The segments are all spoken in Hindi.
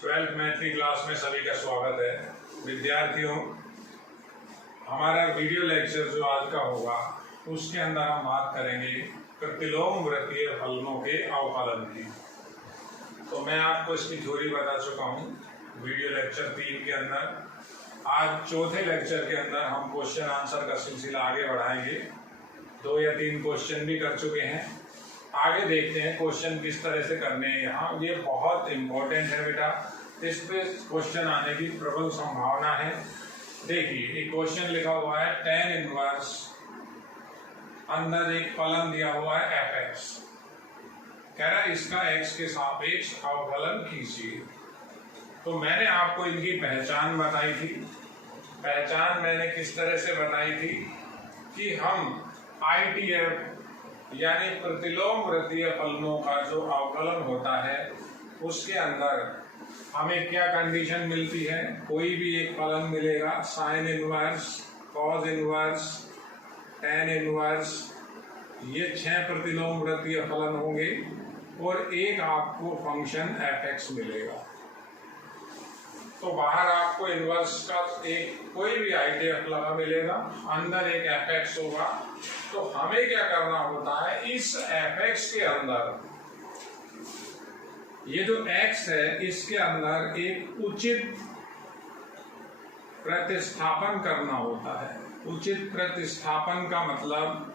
ट्वेल्थ मैथ की क्लास में सभी का स्वागत है। विद्यार्थियों, हमारा वीडियो लेक्चर जो आज का होगा उसके अंदर हम बात करेंगे प्रतिलोम वृत्तीय फलनों के अवकलन की। तो मैं आपको इसकी थ्योरी बता चुका हूँ वीडियो लेक्चर 3 के अंदर। आज चौथे लेक्चर के अंदर हम क्वेश्चन आंसर का सिलसिला आगे बढ़ाएंगे। 2 या 3 क्वेश्चन भी कर चुके हैं। आगे देखते हैं क्वेश्चन किस तरह से करने हैं। यहाँ ये बहुत इंपॉर्टेंट है बेटा, इस पे क्वेश्चन आने की प्रबल संभावना है। देखिए एक क्वेश्चन लिखा हुआ है tan इनवर्स, अंदर एक फलन दिया हुआ है fx, कह रहा है इसका x के सापेक्ष अवकलन कीजिए। तो मैंने आपको इनकी पहचान बताई थी। पहचान मैंने किस तरह से बताई थी कि हम ITF यानी प्रतिलोम वृत्तीय फलनों का जो अवकलन होता है उसके अंदर हमें क्या कंडीशन मिलती है। कोई भी एक फलन मिलेगा, sine inverse, cos inverse, tan inverse, ये 6 प्रतिलोम वृत्तीय फलन होंगे और एक आपको फंक्शन fx मिलेगा। तो बाहर आपको इनवर्स का एक कोई भी ITF लगा मिलेगा, अंदर एक fx होगा। तो हमें क्या करना होता है, इस fx के अंदर ये जो x है इसके अंदर एक उचित प्रतिस्थापन करना होता है। उचित प्रतिस्थापन का मतलब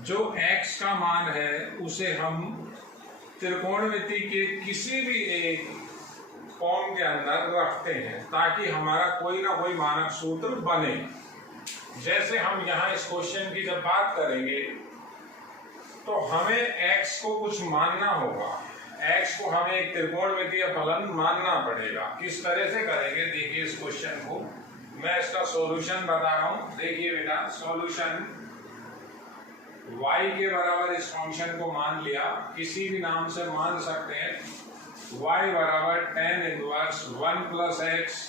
जो x का मान है उसे हम त्रिकोणमिति के किसी भी एक फॉर्म के अंदर रखते हैं ताकि हमारा कोई ना कोई मानक सूत्र बने। जैसे हम यहाँ इस क्वेश्चन की जब बात करेंगे तो हमें x को कुछ मानना होगा। x को हमें एक त्रिकोणमितीय फलन मानना पड़ेगा। किस तरह से करेंगे देखिए इस क्वेश्चन को। मैं इसका सॉल्यूशन बता रहा हूँ। देखिए बेटा, सॉल्यूशन y के बराबर इस फंक्शन को मान लिया, किसी भी नाम से मान सकते हैं। y बराबर tan inverse 1 plus x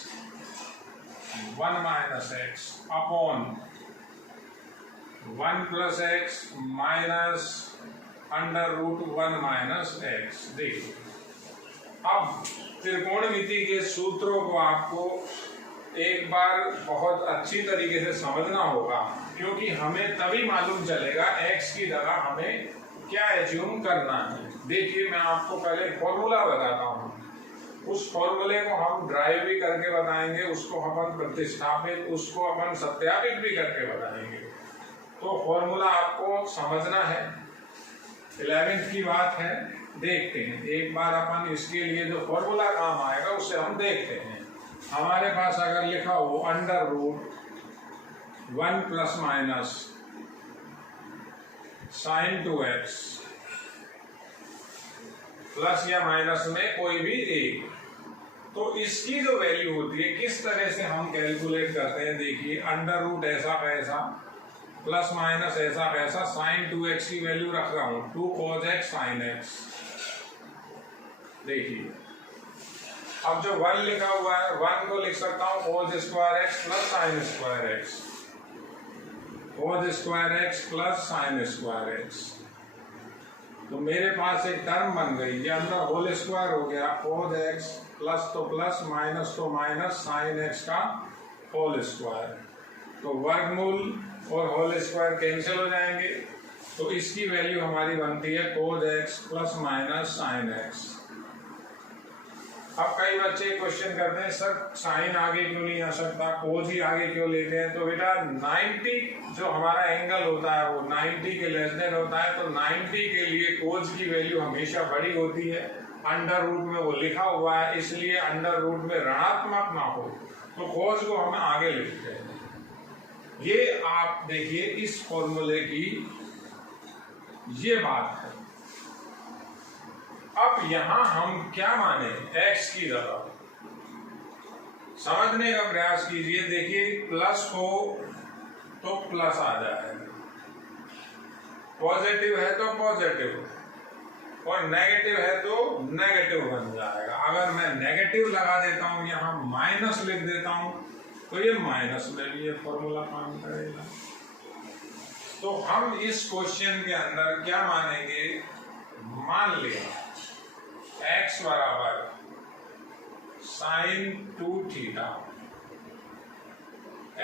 1 minus x upon 1 plus x minus under root 1 minus x. देखिए अब त्रिकोणमिति के सूत्रों को आपको एक बार बहुत अच्छी तरीके से समझना होगा, क्योंकि हमें तभी मालूम चलेगा x की जगह हमें क्या एज्यूम करना है। देखिए मैं आपको पहले फॉर्मूला बताता हूँ, उस फॉर्मूले को हम ड्राइव भी करके बताएंगे, उसको अपन प्रतिस्थापित, उसको अपन सत्यापित भी करके बताएंगे। तो फॉर्मूला आपको समझना है, 11th की बात है। देखते हैं एक बार अपन इसके लिए जो फॉर्मूला काम आएगा उसे हम देखते हैं। हमारे पास अगर लिखा हो under root 1 plus minus sine 2x plus या माइनस में कोई भी एक, तो इसकी जो वैल्यू होती है किस तरह से हम कैलकुलेट करते हैं। देखिए अंडर रूट ऐसा कैसा प्लस माइनस ऐसा कैसा, साइन 2x की वैल्यू रख रहा हूं 2 cos x sin x। देखिए अब जो 1 लिखा हुआ है 1 को लिख सकता हूं cos square x plus sine square x, cos square x plus sine square x। तो मेरे पास एक टर्म बन गई, ये अंदर होल स्क्वायर हो गया cos x प्लस तो प्लस माइनस तो माइनस साइन x का होल स्क्वायर। तो वर्गमूल और होल स्क्वायर कैंसिल हो जाएंगे, तो इसकी वैल्यू हमारी बनती है cos x plus minus sine x। अब कई बच्चे क्वेश्चन करते हैं सर साइन आगे क्यों नहीं आ सकता, कोज ही आगे क्यों लेते हैं। तो बेटा 90 जो हमारा एंगल होता है वो 90 के लेस देन होता है, तो 90 के लिए कोज की वैल्यू हमेशा बड़ी होती है। अंडर रूट में वो लिखा हुआ है, इसलिए अंडर रूट में ऋणात्मक ना हो तो कोज को हम आगे लिखते हैं। ये आप देखिए इस फॉर्मूले की ये बात है। अब यहां हम क्या माने, x की जगह समझने का प्रयास कीजिए। देखिए प्लस हो तो प्लस आ जाएगा, पॉजिटिव है तो पॉजिटिव और नेगेटिव है तो नेगेटिव बन जाएगा। अगर मैं नेगेटिव लगा देता हूं, यहां माइनस लिख देता हूं, तो ये माइनस में भी ये फॉर्मूला काम करेगा। तो हम इस क्वेश्चन के अंदर क्या मानेंगे, मान लिया x बराबर साइन 2 थीटा।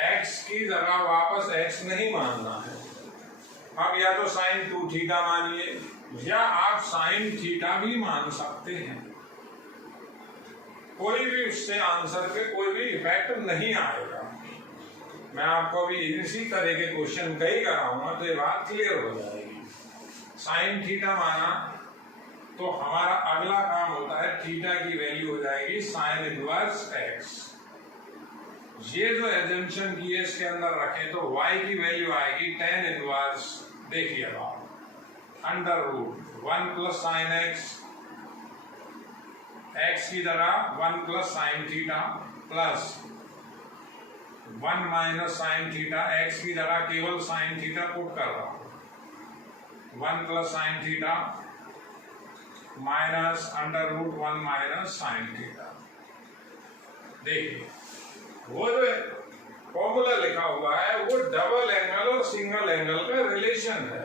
x की जगह वापस x नहीं मानना है। अब या तो साइन 2 थीटा मानिए या आप साइन थीटा भी मान सकते हैं। कोई भी उससे आंसर पे कोई भी इफेक्ट नहीं आएगा। मैं आपको भी इसी तरह के क्वेश्चन कई कराऊंगा तो ये बात क्लियर हो जाएगी। साइन थीटा माना तो हमारा अगला काम होता है थीटा की वैल्यू हो जाएगी साइन इनवर्स x। ये जो एजम्पशन की है इसके अंदर रखें तो y की वैल्यू आएगी tan इनवर्स, देखिए आप under root 1 plus sine x की जगह 1 plus sine theta plus 1 minus sine theta, x की जगह केवल साइन थीटा पुट कर रहा हूं। 1 plus sine theta minus under root 1 minus sine theta. देखिए वो जो फॉर्मूला लिखा हुआ है वो डबल एंगल और सिंगल एंगल का रिलेशन है।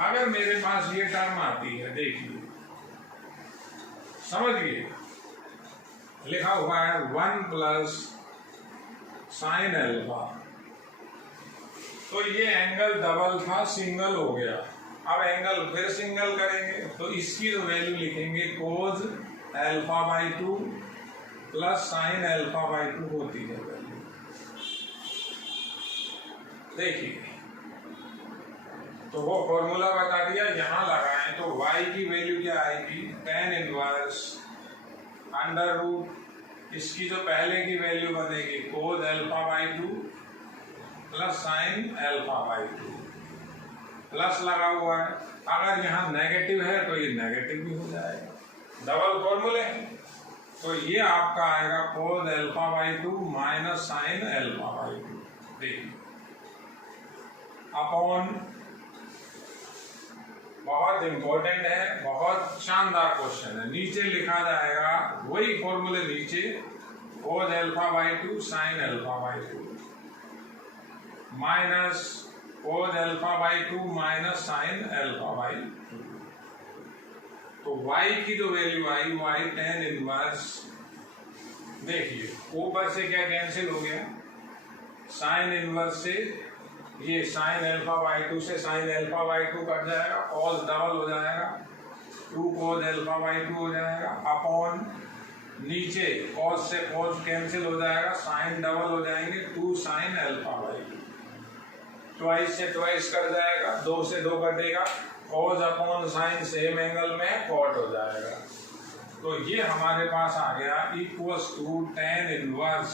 अगर मेरे पास ये टर्म आती है, देखिए समझिए, लिखा हुआ है 1 प्लस साइन अल्फा, तो ये एंगल डबल था, सिंगल हो गया। अब एंगल फिर सिंगल करेंगे तो इसकी जो वैल्यू लिखेंगे cos alpha by 2 plus sine alpha by 2 होती है वैल्यू। देखिए तो वो फॉर्मूला बता दिया, यहां लगाएं तो y की वैल्यू क्या आएगी tan इनवर्स अंडर रूट, इसकी जो पहले की वैल्यू बनेगी cos alpha by 2 plus sine alpha by 2, plus लगा हुआ है। अगर यहाँ नेगेटिव है तो ये नेगेटिव भी हो जाएगा, डबल फॉर्मूले हैं। तो ये आपका आएगा cos alpha by 2 minus sine alpha by 2, देखिए अपॉन, बहुत इंपॉर्टेंट है, बहुत शानदार क्वेश्चन है। नीचे लिखा जाएगा वही फॉर्मूले नीचे cos alpha by 2 sine alpha by 2 minus cos alpha by 2 minus sine alpha by 2। तो y की जो वैल्यू आई वो आई tan इनवर्स, देखिए ऊपर से क्या कैंसिल हो गया, साइन इनवर्स से ये साइन अल्फा बाई 2 से साइन अल्फा बाई 2 कट जाएगा, कॉस डबल हो जाएगा, 2 कोस अल्फा बाई 2 हो जाएगा, अपॉन नीचे कॉस से कॉस कैंसिल हो जाएगा, साइन डबल हो जाएंगे, 2 साइन अल्फा बाई 2, ट्वाइस से ट्वाइस कट जाएगा, 2 से 2 कटेगा, cos upon sine same angle में कॉट हो जाएगा। तो ये हमारे पास आ गया इक्वल्स टू tan इनवर्स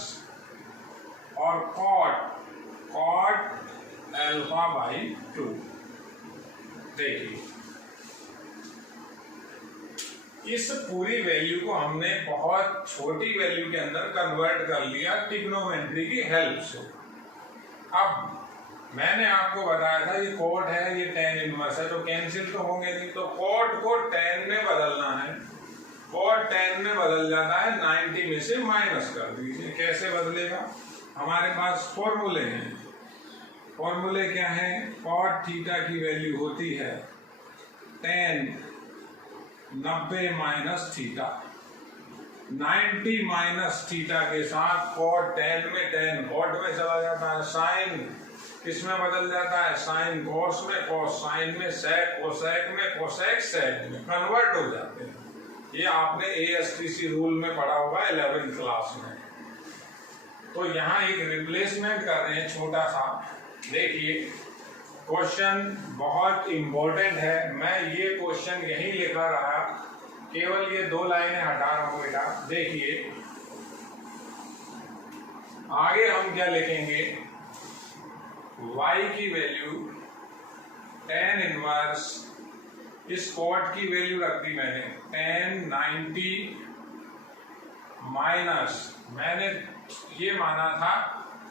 और कॉट अल्फा बाई 2। देखिए इस पूरी वैल्यू को हमने बहुत छोटी वैल्यू के अंदर कन्वर्ट कर लिया ट्रिग्नोमेट्री की हेल्प से। अब मैंने आपको बताया था ये कॉट है, ये tan इनवर्स है, तो कैंसिल तो होंगे नहीं, तो कॉट को tan में बदलना है। कॉट tan में बदल जाता है 90 में से माइनस कर दीजिए। कैसे बदलेगा, हमारे पास फॉर्मूले हैं। फॉर्मूले क्या है, कॉट थीटा की वैल्यू होती है tan 90 minus theta, 90 minus theta के साथ कॉट tan में, tan कॉट में चला जाता है, साइन किसमें बदल जाता है, साइन कॉस में, कॉस साइन में, सेक कोसेक में, कोसेक सेक में कन्वर्ट हो जाते हैं। ये आपने ASTC रूल में पढ़ा होगा 11th क्लास में। तो यहाँ एक रिप्लेसमेंट कर रहे हैं छोटा सा। देखिए क्वेश्चन बहुत इंपॉर्टेंट है, मैं ये क्वेश्चन यही लिखा रहा, केवल ये 2 लाइनें हटा रहा हूं बेटा। देखिए आगे हम क्या लिखेंगे, y की वैल्यू tan इनवर्स, इस कॉट की वैल्यू रख दी मैंने tan 90 माइनस, मैंने ये माना था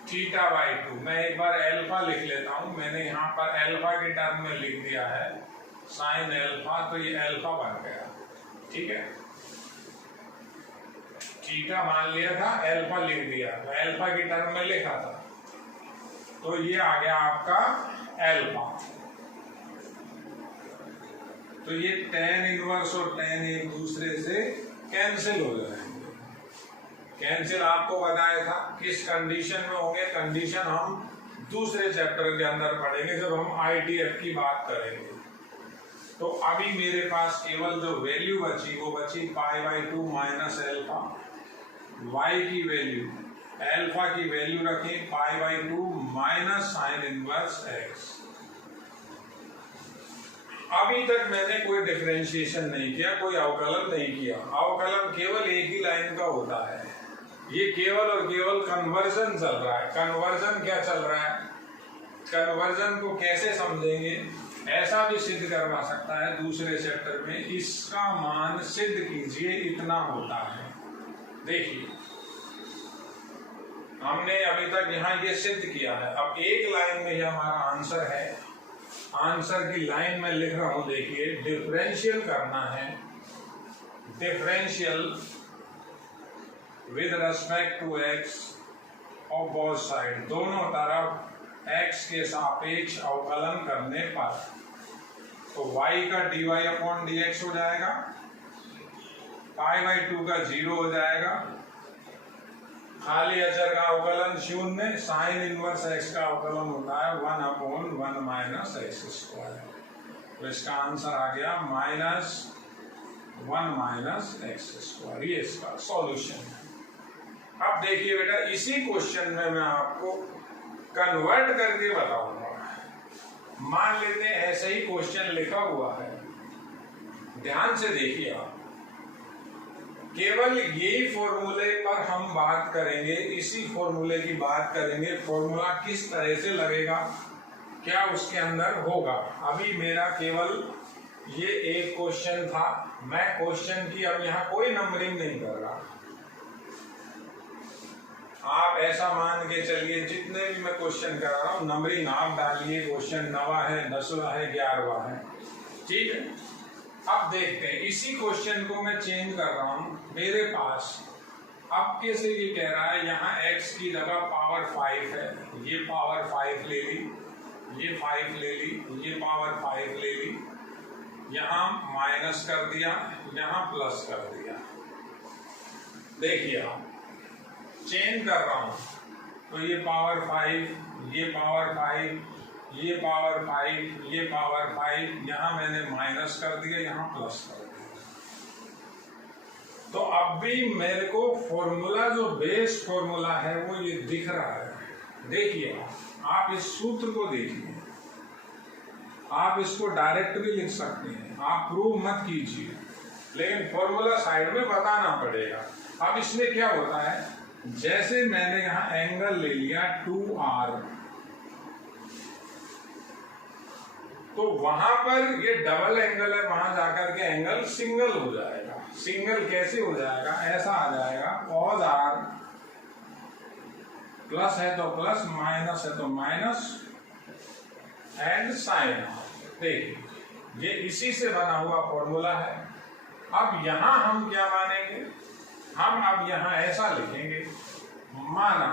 थीटा बाई 2, मैं एक बार अल्फा लिख लेता हूं, मैंने यहाँ पर अल्फा के टर्म में लिख दिया है साइन अल्फा, तो ये अल्फा बन गया, ठीक है। थीटा मान लिया था, अल्फा लिख दिया, तो अल्फा के टर्म में लिखा था, तो ये आ गया आपका अल्फा। तो ये tan इनवर्स और tan एक दूसरे से कैंसिल हो जाएंगे। कैंसिल आपको बताया था किस कंडीशन में होंगे, कंडीशन हम दूसरे चैप्टर के अंदर पढ़ेंगे जब हम ITF की बात करेंगे। तो अभी मेरे पास केवल जो वैल्यू बची वो बची π/2 माइनस एल्फा। y की वैल्यू, एल्फा की वैल्यू रखें π/2 माइनस साइन इनवर्स x। अभी तक मैंने कोई डिफरेंशिएशन नहीं किया, कोई अवकलन नहीं किया। अवकलन केवल एक ही लाइन का होता है, ये केवल और केवल कन्वर्जन चल रहा है। कन्वर्जन क्या चल रहा है, कन्वर्जन को कैसे समझेंगे, ऐसा भी सिद्ध करवा सकता है दूसरे चैप्टर में। इसका मान सिद्ध कीजिए इतना होता है। देखिए हमने अभी तक यहाँ ये सिद्ध किया है। अब एक लाइन में ये हमारा आंसर है। आंसर की लाइन में लिख रहा हूं, देखिए डिफरेंशियल करना है, differential with respect to x of both side, दोनों तरफ x के सापेक्ष अवकलन करने पर तो y का dy/dx हो जाएगा, π/2 का 0 हो जाएगा, खाली अचर का अवकलन 0, साइन इनवर्स x का अवकलन होता है 1/1 माइनस x²। तो इसका आंसर आ गया -1 माइनस x²। ये इसका सॉल्यूशन है। अब देखिए बेटा, इसी क्वेश्चन में मैं आपको कन्वर्ट करके बताऊंगा। मान लेते हैं ऐसे ही क्वेश्चन लिखा हुआ है, ध्यान से देखिए आप। केवल यही फॉर्मूले पर हम बात करेंगे, इसी फॉर्मूले की बात करेंगे। फॉर्मूला किस तरह से लगेगा, क्या उसके अंदर होगा। अभी मेरा केवल ये एक क्वेश्चन था, मैं क्वेश्चन की अब यहाँ कोई नंबरिंग नहीं कर रहा। आप ऐसा मान के चलिए जितने भी मैं क्वेश्चन कर रहा हूँ नंबरिंग आप डालिए, क्वेश्चन 9वां है, 10वां है, 11वां है, ठीक है। अब देखते हैं, इसी क्वेश्चन को मैं चेंज कर रहा हूं। मेरे पास अब कैसे ये कह रहा है, यहाँ x की जगह पावर 5 है, ये पावर 5 ले ली, ये 5 ले ली, ये पावर 5 ले ली, यहाँ माइनस कर दिया, यहाँ प्लस कर दिया। देखिए आप, चेंज कर रहा हूं तो ये पावर 5, ये पावर 5, ये पावर 5, ये पावर 5, यहां मैंने माइनस कर दिया, यहां प्लस कर दिया। तो अब भी मेरे को फॉर्मूला, जो बेस फॉर्मूला है वो ये दिख रहा है। देखिए आप इस सूत्र को देखिए, आप इसको डायरेक्ट भी लिख सकते हैं, आप प्रूव मत कीजिए, लेकिन फॉर्मूला साइड में बताना पड़ेगा। अब इसमें क्या होता है, जैसे मैंने यहां एंगल ले लिया 2r, तो वहां पर ये डबल एंगल है, वहां जाकर के एंगल सिंगल हो जाएगा। सिंगल कैसे हो जाएगा, ऐसा आ जाएगा cos r, प्लस है तो प्लस, माइनस है तो माइनस, एंड साइन r। देखिए ये इसी से बना हुआ फॉर्मूला है। अब यहां हम क्या मानेंगे, हम अब यहां ऐसा लिखेंगे, माना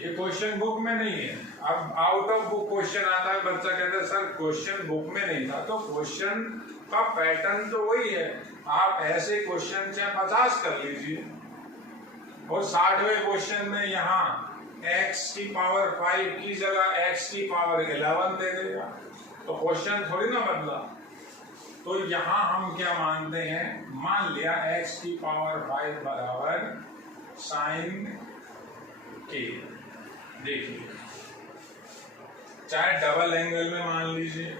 ये क्वेश्चन बुक में नहीं है। अब आउट ऑफ बुक क्वेश्चन आता है, बच्चा कहता है सर क्वेश्चन बुक में नहीं था, तो क्वेश्चन का पैटर्न तो वही है। आप ऐसे क्वेश्चन चाहे 50 कर लीजिए और 60वें क्वेश्चन में यहाँ x की पावर 5 की जगह x की पावर 11 दे देगा, तो क्वेश्चन थोड़ी ना बदला। तो यहाँ हम क्या मानते हैं, मान लिया x की पावर 5 बराबर साइन के। देखिए चाहे डबल एंगल में मान लीजिए,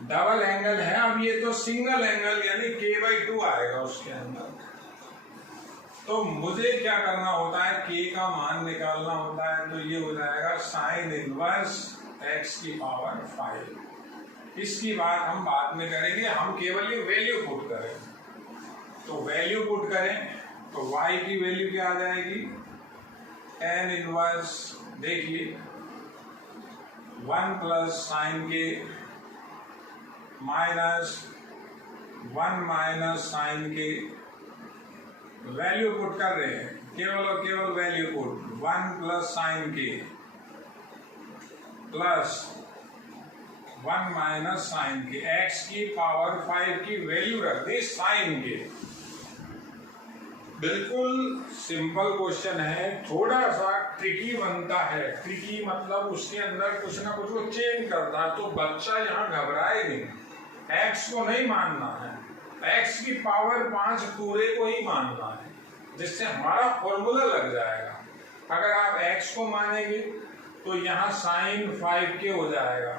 डबल एंगल है, अब ये तो सिंगल एंगल यानी k/2 आएगा उसके अंदर। तो मुझे क्या करना होता है, k का मान निकालना होता है, तो ये हो जाएगा साइन इनवर्स x की पावर 5। इसकी बात हम बाद में करेंगे, हम केवल ये वैल्यू पुट करें। तो वैल्यू पुट करें तो y की वैल्यू क्या आ जाएगी, tan इनवर्स, देखिए 1 प्लस साइन के माइनस 1 माइनस साइन के, वैल्यू पुट कर रहे हैं, केवल और केवल वैल्यू पुट, 1 प्लस साइन के प्लस 1 माइनस साइन के, x की पावर 5 की वैल्यू रख दी साइन के। बिल्कुल सिंपल क्वेश्चन है, थोड़ा सा ट्रिकी बनता है। ट्रिकी मतलब उसके अंदर कुछ ना कुछ वो चेंज करता है, तो बच्चा यहाँ घबराए नहीं। x को नहीं मानना है, x की पावर 5 पूरे को ही मानना है, जिससे हमारा फॉर्मूला लग जाएगा। अगर आप x को मानेंगे तो यहाँ साइन 5 के हो जाएगा,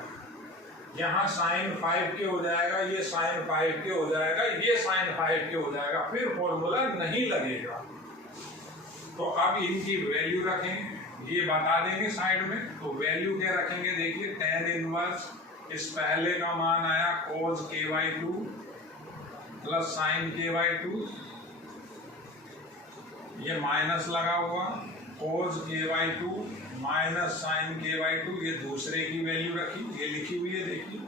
यहाँ साइन 5 के हो जाएगा, ये साइन 5 के हो जाएगा, ये साइन 5 के हो जाएगा, फिर फॉर्मूला नहीं लगेगा। तो अब इनकी वैल्यू रखें, ये बता देंगे साइड में। तो वैल्यू क्या रखेंगे, देखिए tan इनवर्स, इस पहले का मान आया cos k/2 plus sign k/2, ये माइनस लगा हुआ cos k/2 minus sign k/2, ये दूसरे की वैल्यू रखी, ये लिखी हुई है देखिए,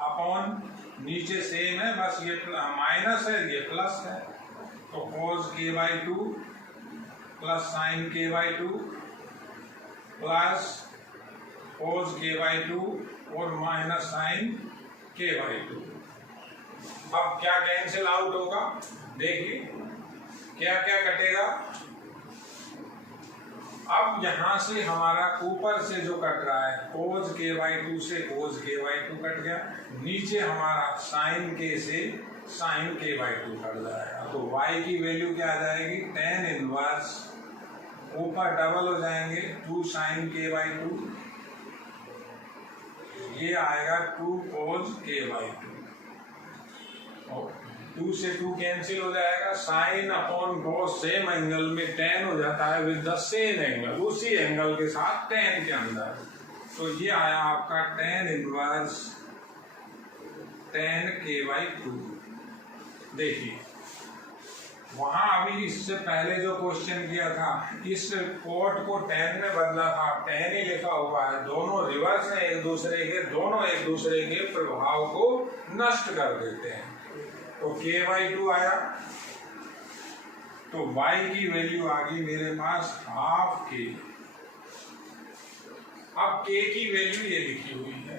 अपॉन नीचे सेम है, बस ये माइनस है ये प्लस है। तो cos k/2 plus sign k/2 plus cos k/2 और माइनस साइन k/2। अब क्या कैंसिल आउट होगा, देखिए क्या क्या कटेगा। अब यहां से हमारा ऊपर से जो कट रहा है cos k/2 से cos k/2 कट गया, नीचे हमारा साइन k से साइन k/2 कट जाएगा। तो y की वैल्यू क्या आ जाएगी, tan इनवर्स, ऊपर डबल हो जाएंगे 2 साइन k/2, ये आएगा 2 cos k/2। 2 से 2 कैंसिल हो जाएगा, sine upon cos same angle में tan हो जाता है विद द सेम एंगल, उसी एंगल के साथ tan के अंदर। तो ये आया आपका tan इनवर्स tan k/2। देखिए वहां अभी इससे पहले जो क्वेश्चन किया था, इस कोट को tan में बदला था, tan ही लिखा हुआ है, दोनों रिवर्स है एक दूसरे के, दोनों एक दूसरे के प्रभाव को नष्ट कर देते हैं। तो k/2 आया, तो y की वैल्यू आ गई मेरे पास हाफ k। अब k की वैल्यू ये लिखी हुई है,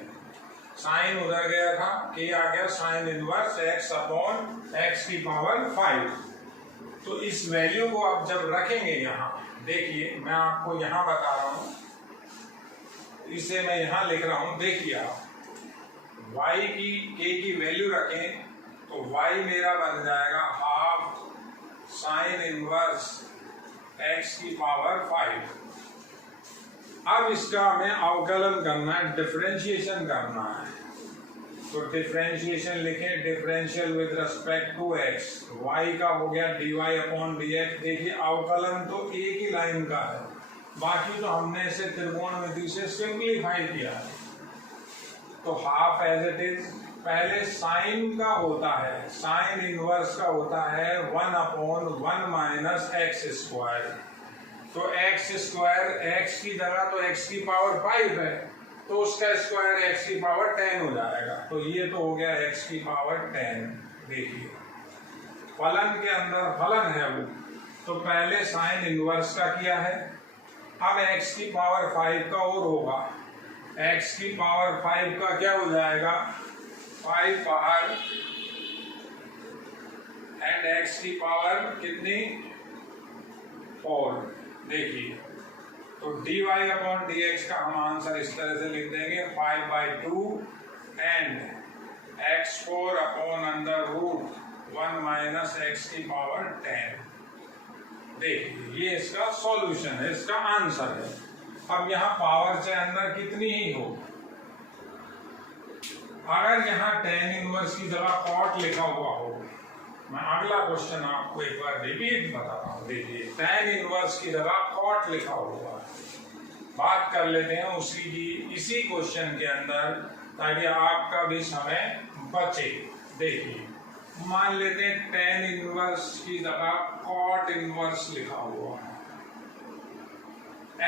साइन उधर गया था, k आ गया sine inverse x upon x की पावर 5। तो इस वैल्यू को आप जब रखेंगे यहाँ, देखिए मैं आपको यहाँ बता रहा हूँ, इसे मैं यहाँ लिख रहा हूँ, देखिए आप y की k की वैल्यू रखें तो y मेरा बन जाएगा हाफ साइन इनवर्स x की पावर 5। अब इसका हमें अवकलन करना है, डिफरेंशिएशन करना है। तो डिफरेंशिएशन लिखें, differential with respect to x, y का हो गया dy अपॉन dx। देखिए अवकलन तो एक ही लाइन का है, बाकी तो हमने इसे त्रिकोणमिति से सिंप्लीफाई किया है। तो हाफ एज इट इज, पहले साइन का होता है, साइन इनवर्स का होता है 1 अपॉन 1 माइनस एक्स स्क्वायर। तो एक्स स्क्वायर, एक्स की जगह तो एक्स की पावर 5 है, तो उसका स्क्वायर एक्स की पावर 10 हो जाएगा। तो ये तो हो गया एक्स की पावर 10। देखिए फलन के अंदर फलन है वो, तो पहले साइन इनवर्स का किया है, अब एक्स की पावर 5 का और होगा, एक्स की पावर 5 का क्या हो जाएगा, 5 बाहर एंड एक्स की पावर कितनी 4। देखिए तो dy अपॉन dx का हम आंसर इस तरह से लिख देंगे 5/2 and x4 upon under root 1 minus x की पावर 10। देखिए ये इसका सॉल्यूशन है, इसका आंसर है। अब यहाँ पावर से अंदर कितनी ही हो, अगर यहाँ tan इनवर्स की जगह cot लिखा हुआ हो, मैं अगला क्वेश्चन आपको एक बार रिपीट बता रहा हूँ। देखिए tan इनवर्स की जगह cot लिखा हुआ है, बात कर लेते हैं उसी की, इसी क्वेश्चन के अंदर, ताकि आपका भी समय बचे। देखिए मान लेते हैं tan इनवर्स की जगह cot इनवर्स लिखा हुआ है,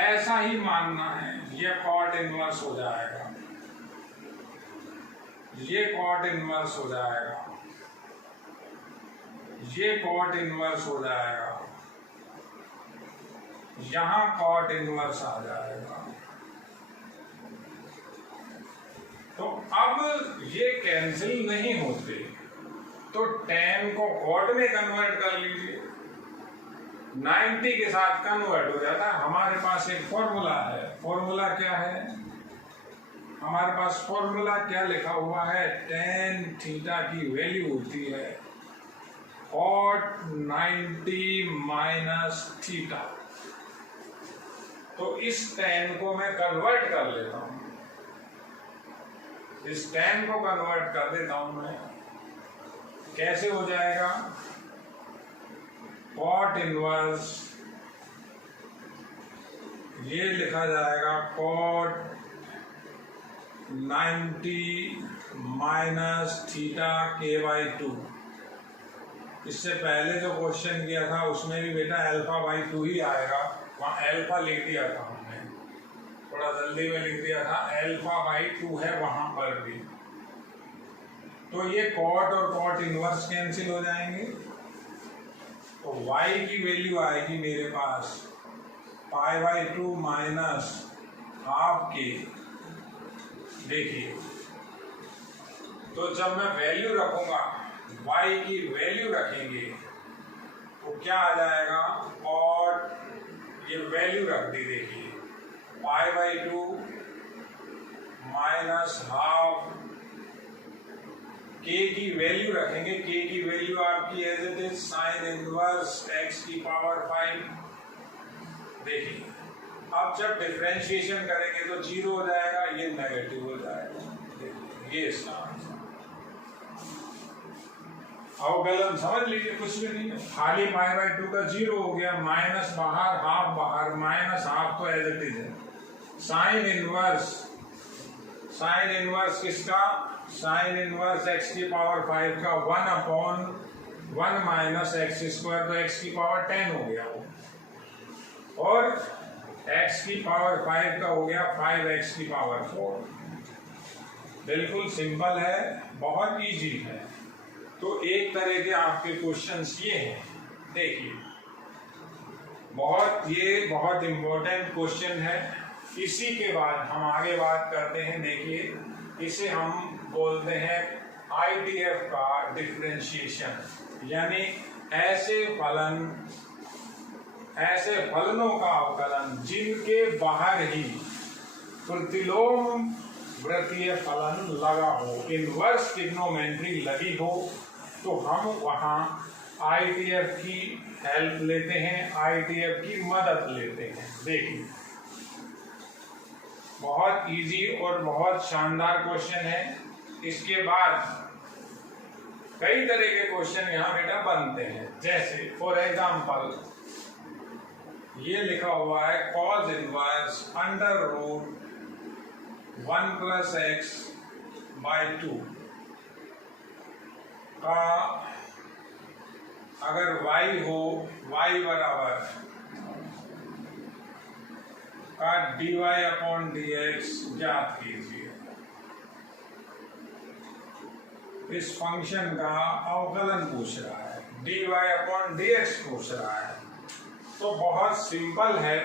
ऐसा ही मानना है, ये cot इनवर्स हो जाएगा, ये cot इनवर्स हो जाएगा, ये cot इनवर्स हो जाएगा, यहां cot इनवर्स आ जाएगा। तो अब ये कैंसिल नहीं होते तो tan को cot में कन्वर्ट कर लीजिए, 90 के साथ कन्वर्ट हो जाता है। हमारे पास एक फॉर्मूला है, फॉर्मूला क्या है, हमारे पास फॉर्मूला क्या लिखा हुआ है, tan थीटा की वैल्यू होती है cot 90 माइनस थीटा। तो इस tan को मैं कन्वर्ट कर लेता हूं, इस tan को कन्वर्ट कर देता हूं मैं, कैसे हो जाएगा, cot इनवर्स, ये लिखा जाएगा cot 90 माइनस थीटा k/2। इससे पहले जो क्वेश्चन किया था उसमें भी बेटा α/2 ही आएगा, वहां अल्फा लिख दिया था हमने, थोड़ा जल्दी में लिख दिया था, α/2 है वहां पर भी। तो ये cot और cot इनवर्स कैंसिल हो जाएंगे, तो y की वैल्यू आएगी मेरे पास π/2 माइनस हाफ के। देखिए, तो जब मैं वैल्यू रखूंगा, y की वैल्यू रखेंगे तो क्या आ जाएगा, और ये वैल्यू रख दी, देखिए π/2 माइनस हाफ, k की वैल्यू रखेंगे, k की वैल्यू आपकी as it is sine inverse x⁵। देखिए, अब जब डिफरेंशिएशन करेंगे तो 0 हो जाएगा, ये नेगेटिव हो जाएगा। ये इसका आंसर, अवकलन समझ लीजिए, कुछ भी नहीं है, खाली π/2 का 0 हो गया, माइनस बाहर हाफ बाहर, माइनस हाफ तो एज इट इज है, साइन इनवर्स किसका, साइन इनवर्स x⁵ का 1/1 माइनस x², तो x⁻10 हो गया वो, और x⁵ का हो गया 5x⁴। बिल्कुल सिंपल है, बहुत इजी है। तो एक तरह के आपके क्वेश्चंस ये हैं, देखिए बहुत इंपॉर्टेंट क्वेश्चन है। इसी के बाद हम आगे बात करते हैं, देखिए इसे हम बोलते हैं ITF का डिफरेंशिएशन, यानी ऐसे फलनों का अवकलन जिनके बाहर ही प्रतिलोम वृत्तीय फलन लगा हो, इनवर्स ट्रिग्नोमेट्री लगी हो, तो हम वहां ITF की हेल्प लेते हैं, ITF की मदद लेते हैं। देखिए, बहुत इजी और बहुत शानदार क्वेश्चन है। इसके बाद कई तरह के क्वेश्चन यहाँ बेटा बनते हैं, जैसे फॉर एग्जाम्पल ये लिखा हुआ है cos इनवर्स √1 + x/2 का अगर y हो, y बराबर का dy/dx ज्ञात कीजिए। इस फंक्शन का अवकलन पूछ रहा है, dy/dx पूछ रहा है, तो बहुत सिंपल है।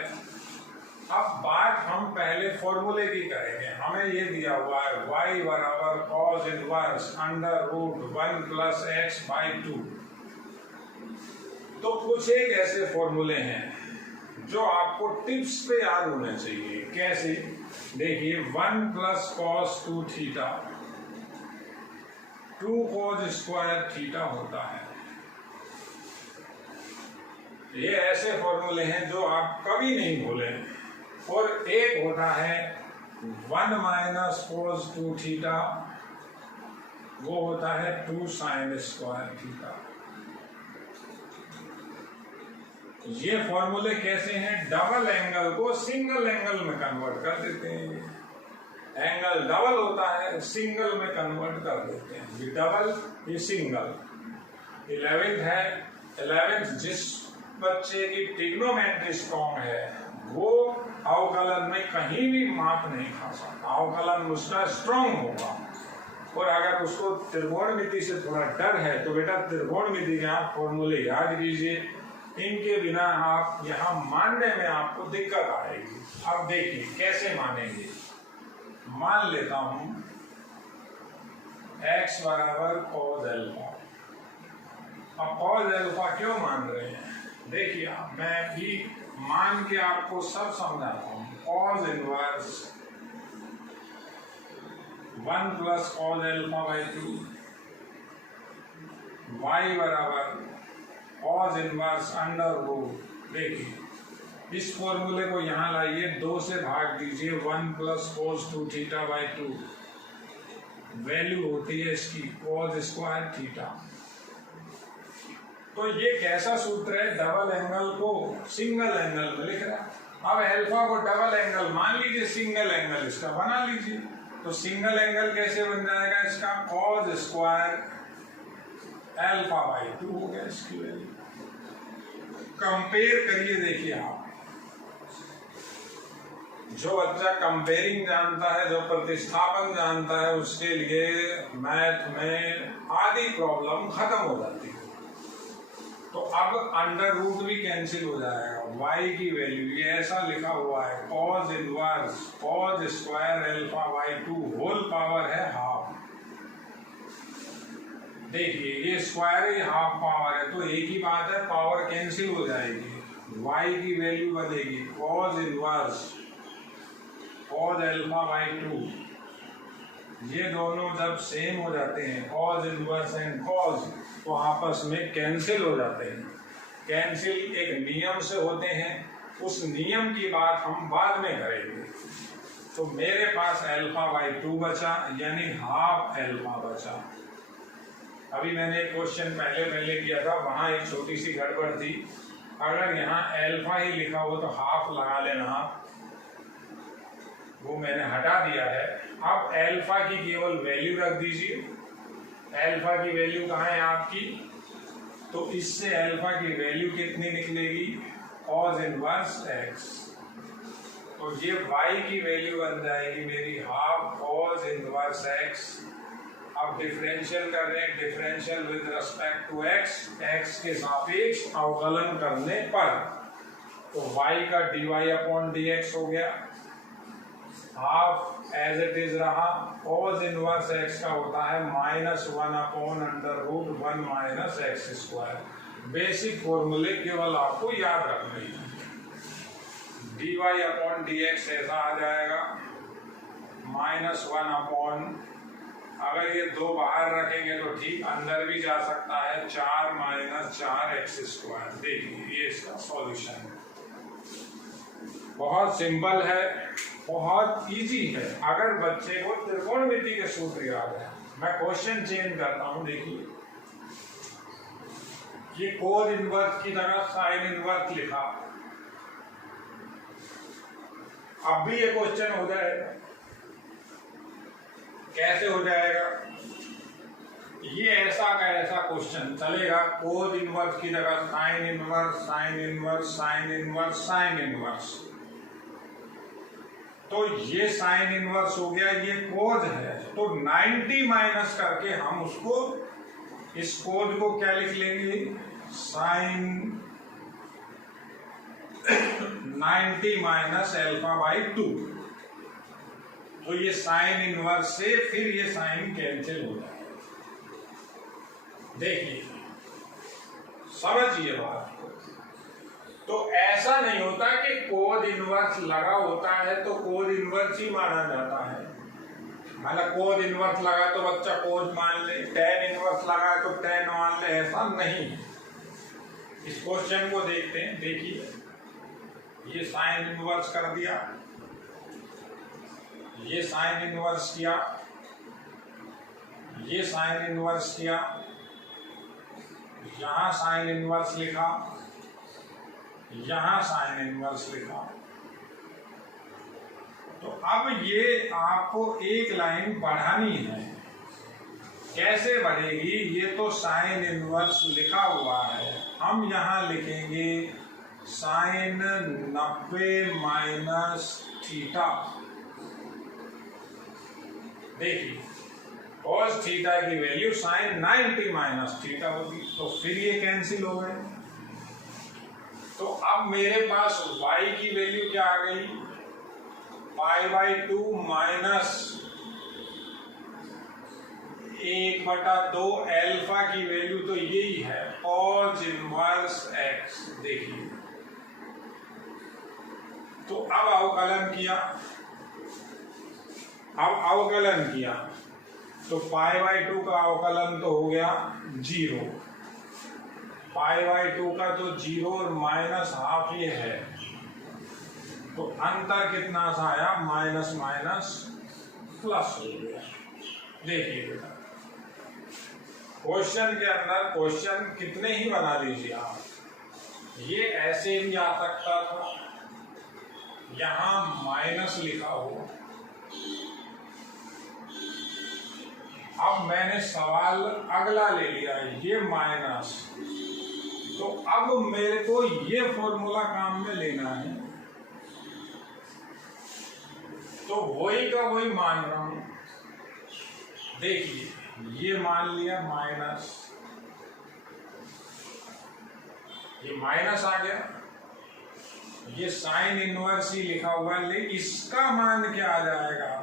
अब बात हम पहले फॉर्मूले की करेंगे। हमें ये दिया हुआ है y बराबर cos इनवर्स √1 + x/2। तो कुछ एक ऐसे फॉर्मूले हैं जो आपको टिप्स पे याद होने चाहिए। कैसे, देखिए 1 + cos 2 थीटा 2 cos² थीटा होता है। ये ऐसे फॉर्मूले हैं जो आप कभी नहीं भूलें। और एक होता है 1 - cos 2 थीटा, वो होता है 2 sin² थीटा। ये फॉर्मूले कैसे हैं, डबल एंगल को सिंगल एंगल में कन्वर्ट कर देते हैं। एंगल डबल होता है, सिंगल में कन्वर्ट कर देते हैं। ये डबल, ये सिंगल। 11th है, 11th जिस बच्चे की ट्रिग्नोमेट्री स्ट्रॉन्ग है वो अवकलन में कहीं भी माप नहीं खा सकता, अवकलन उसका स्ट्रॉन्ग होगा। और अगर उसको त्रिकोणमिति से थोड़ा डर है तो बेटा त्रिकोणमिति के आप फॉर्मूले याद कीजिए, इनके बिना आप यहाँ मानने में आपको दिक्कत आएगी। अब देखिए कैसे मानेंगे। मान लेता हूं x बराबर cos अल्फा। अब cos अल्फा क्यों मान रहे हैं? देखिए मैं भी मान के आपको सब समझाता हूँ। cos inverse 1 plus cos alpha by 2 y बराबर cos इनवर्स अंडर रूट। देखिए इस फॉर्मूले को यहाँ लाइए, 2 से भाग दीजिए 1 plus cos 2 theta by 2, value होती है इसकी cos स्क्वायर थीटा। तो ये कैसा सूत्र है? डबल एंगल को सिंगल एंगल में लिख रहा है। अब अल्फा को डबल एंगल मान लीजिए, सिंगल एंगल इसका बना लीजिए। तो सिंगल एंगल कैसे बन जाएगा इसका? cos स्क्वायर अल्फा बाई 2 हो गया इसकी वैल्यू। कंपेयर करिए, देखिए आप, जो बच्चा कंपेयरिंग जानता है, जो प्रतिस्थापन जानता है, उसके लिए मैथ में आधी प्रॉब्लम खत्म हो जाती है। तो अब अंडर रूट भी कैंसिल हो जाएगा, y की वैल्यू ये ऐसा लिखा हुआ है cos inverse cos square alpha by 2 whole power है हाफ। देखिए ये स्क्वायर ही हाफ पावर है, तो एक ही बात है, पावर कैंसिल हो जाएगी। y की वैल्यू बनेगी cos inverse cos alpha by 2। ये दोनों जब सेम हो जाते हैं, cos इनवर्स एंड cos, तो आपस में कैंसिल हो जाते हैं। कैंसिल एक नियम से होते हैं, उस नियम की बात हम बाद में करेंगे। तो मेरे पास अल्फा बाई 2 बचा, यानी हाफ अल्फा बचा। अभी मैंने एक क्वेश्चन पहले किया था, वहां एक छोटी सी गड़बड़ थी। अगर यहाँ अल्फा ही लिखा हो तो हाफ लगा लेना आप, वो मैंने हटा दिया है। अब अल्फा की केवल वैल्यू रख दीजिए। अल्फा की वैल्यू कहाँ है आपकी? तो इससे अल्फा की वैल्यू कितनी निकलेगी? cos inverse x। तो ये y की वैल्यू बन जाएगी मेरी हाफ cos इनवर्स x। अब डिफरेंशियल कर रहे हैं, differential with respect to x के सापेक्ष अवकलन करने पर, तो y का dy अपॉन dx हो गया, हाफ एज इट इज रहा। cos इनवर्स x का होता है -1 upon under root 1 minus x square. Basic फॉर्मूले केवल आपको याद रखने हैं। dy अपॉन dx ऐसा आ जाएगा -1 अपॉन, अगर ये 2 बाहर रखेंगे तो ठीक, अंदर भी जा सकता है, 4 माइनस 4 एक्स स्क्वायर। देखिए ये इसका सॉल्यूशन है। बहुत सिंपल है, बहुत इजी है। अगर बच्चे को त्रिकोणमिति के सूत्र याद है, मैं क्वेश्चन चेंज करता हूं। देखिए ये cos इनवर्स की तरह sin इनवर्स लिखा, अब भी ये क्वेश्चन हो जाएगा। कैसे हो जाएगा? ये ऐसा का ऐसा क्वेश्चन चलेगा, cos इनवर्स की जगह sin inverse sin inverse sin inverse sin inverse. तो ये साइन इनवर्स हो गया, ये कोज है, तो 90 माइनस करके हम उसको, इस कोज को क्या लिख लेंगे? Sine 90 minus alpha by 2। तो ये साइन इनवर्स से फिर ये साइन कैंसिल हो जाए। देखिए समझिए बात को। तो ऐसा नहीं होता कि कोज इनवर्स लगा होता है तो कोज इनवर्स ही माना जाता है। मतलब कोज इनवर्स लगा तो बच्चा कोज मान ले, टेन इनवर्स लगा तो टेन मान ले, ऐसा नहीं। इस क्वेश्चन को देखते हैं। देखिए ये साइन इनवर्स कर दिया, ये साइन इनवर्स किया, ये साइन इनवर्स किया, यहां साइन इनवर्स लिखा, यहां साइन इनवर्स लिखा। तो अब ये आपको एक लाइन बढ़ानी है। कैसे बढ़ेगी? ये तो साइन इनवर्स लिखा हुआ है, हम यहां लिखेंगे साइन 90 माइनस थीटा। देखिए cos थीटा की वैल्यू साइन 90 माइनस थीटा होगी, तो फिर ये कैंसिल हो गए। तो अब मेरे पास y की वैल्यू क्या आ गई? पाई बाई 2 माइनस 1/2 अल्फा की वैल्यू तो यही है cos इनवर्स x। देखिए तो अब अवकलन किया तो π/2 का अवकलन तो हो गया 0, π/2 का तो 0 और -½ ये है, तो अंतर कितना सा आया, माइनस माइनस प्लस हो गया। देखिए बेटा क्वेश्चन के अंदर क्वेश्चन कितने ही बना लीजिए आप, ये ऐसे भी आ सकता था, यहां माइनस लिखा हो। अब मैंने सवाल अगला ले लिया, ये माइनस, तो अब मेरे को ये फॉर्मूला काम में लेना है, तो वही का वही मान रहा हूं। देखिए ये मान लिया माइनस, ये माइनस आ गया, ये साइन इनवर्स ही लिखा हुआ, लेकिन इसका मान क्या आ जाएगा,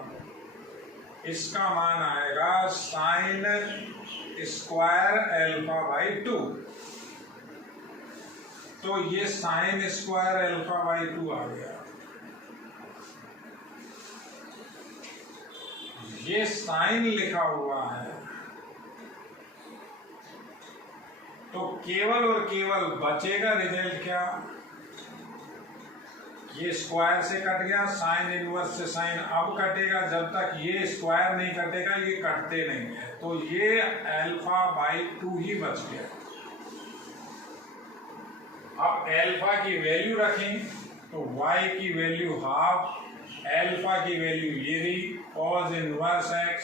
इसका मान आएगा साइन स्क्वायर α/2। तो ये साइन स्क्वायर α/2 आ गया, ये साइन लिखा हुआ है, तो केवल और केवल बचेगा रिजल्ट क्या, ये स्क्वायर से कट गया, साइन इनवर्स से साइन अब कटेगा, जब तक ये स्क्वायर नहीं कटेगा ये कटते नहीं है, तो ये α/2 ही बच गया। अब अल्फा की वैल्यू रखें तो y की वैल्यू हाफ, अल्फा की वैल्यू ये रही cos इनवर्स x,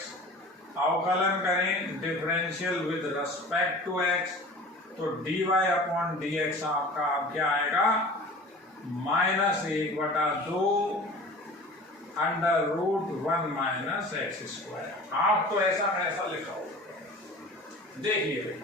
अवकलन करें differential with respect to x, तो dy/dx आपका अब क्या आएगा, -1/2 √1 - x²। आप तो ऐसा लिखा होगा। देखिए